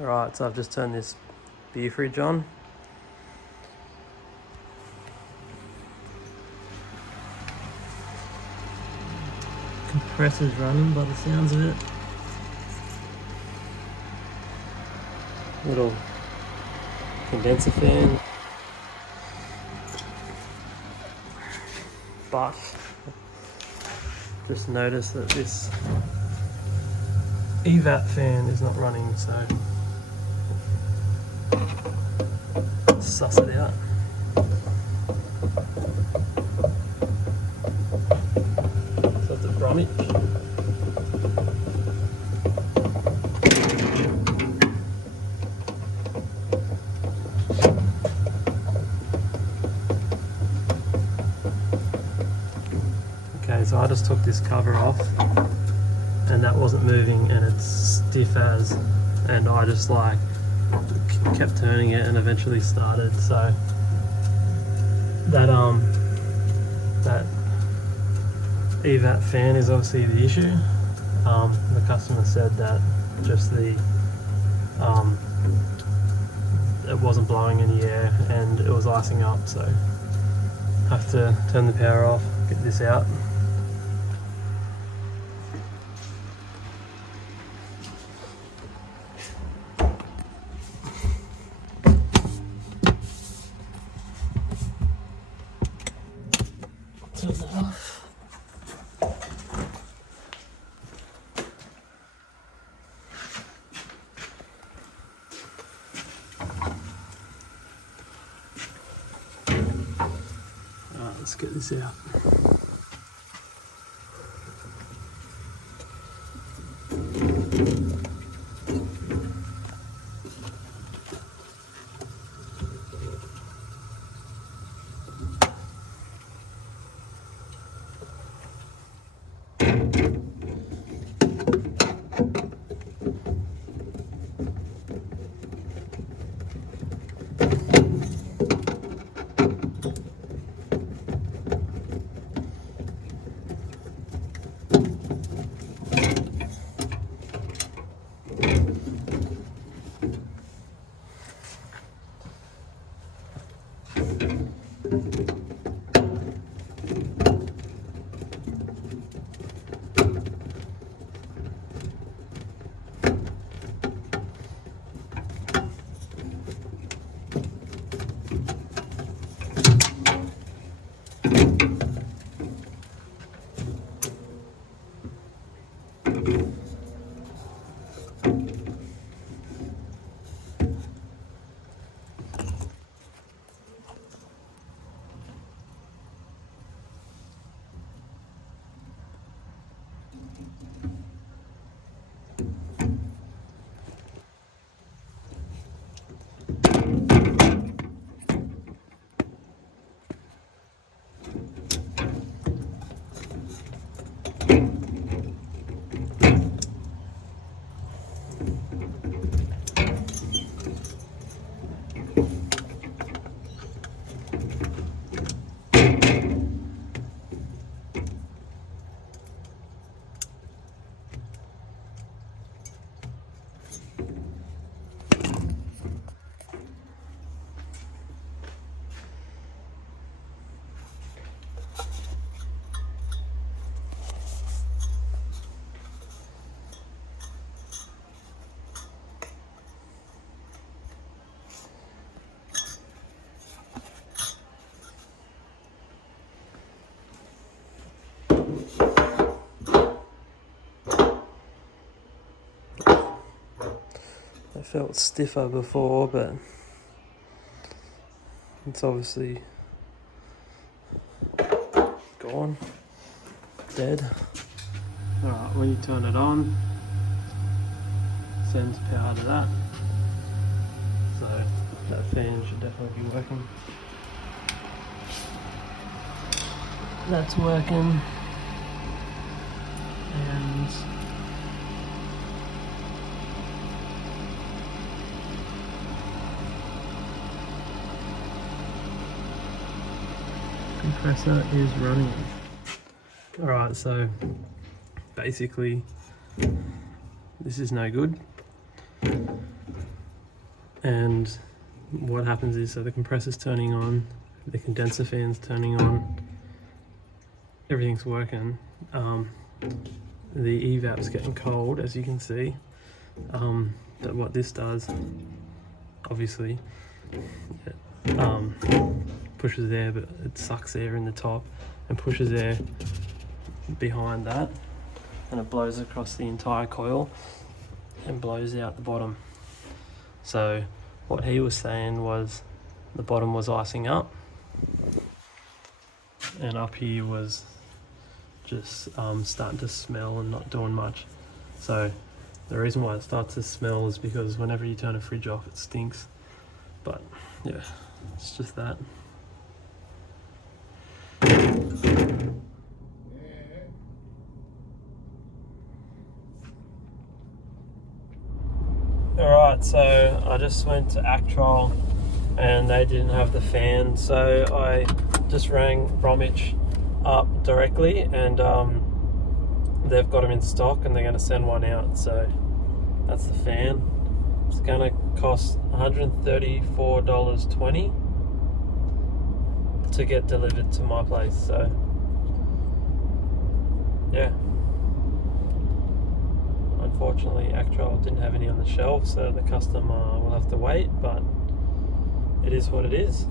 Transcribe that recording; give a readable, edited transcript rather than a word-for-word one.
Alright, so I've just turned this beer fridge on. Compressor's running by the sounds of it. Little condenser fan. But just noticed that this EVAP fan is not running, so suss it out. So it's a Bromic. Okay, so I just took this cover off and that wasn't moving and it's stiff as, and I just like kept turning it and eventually started. So that that EVAP fan is obviously the issue. The customer said that just the it wasn't blowing any air and it was icing up, so I have to turn the power off, get this out. Turn that off. Alright, let's get this out. I felt stiffer before, but it's obviously gone, dead. Alright, when you turn it on, sends power to that, so that fan should definitely be working. That's working, and compressor is running. Alright, so basically this is no good. and what happens is, so the compressor's turning on, the condenser fan's turning on, everything's working. The evap's getting cold, as you can see. But what this does, obviously, it pushes air, but it sucks air in the top and pushes air behind that, and it blows across the entire coil and blows out the bottom. So what he was saying was the bottom was icing up, and up here was just starting to smell and not doing much. So the reason why it starts to smell is because whenever you turn a fridge off, it stinks. But yeah, it's just that. Alright, so I just went to Actrol and they didn't have the fan, so I just rang Bromic up directly, and they've got them in stock and they're going to send one out. So that's the fan. It's going to cost $134.20 to get delivered to my place. So yeah, unfortunately Actrol didn't have any on the shelf, so the customer will have to wait, but it is what it is.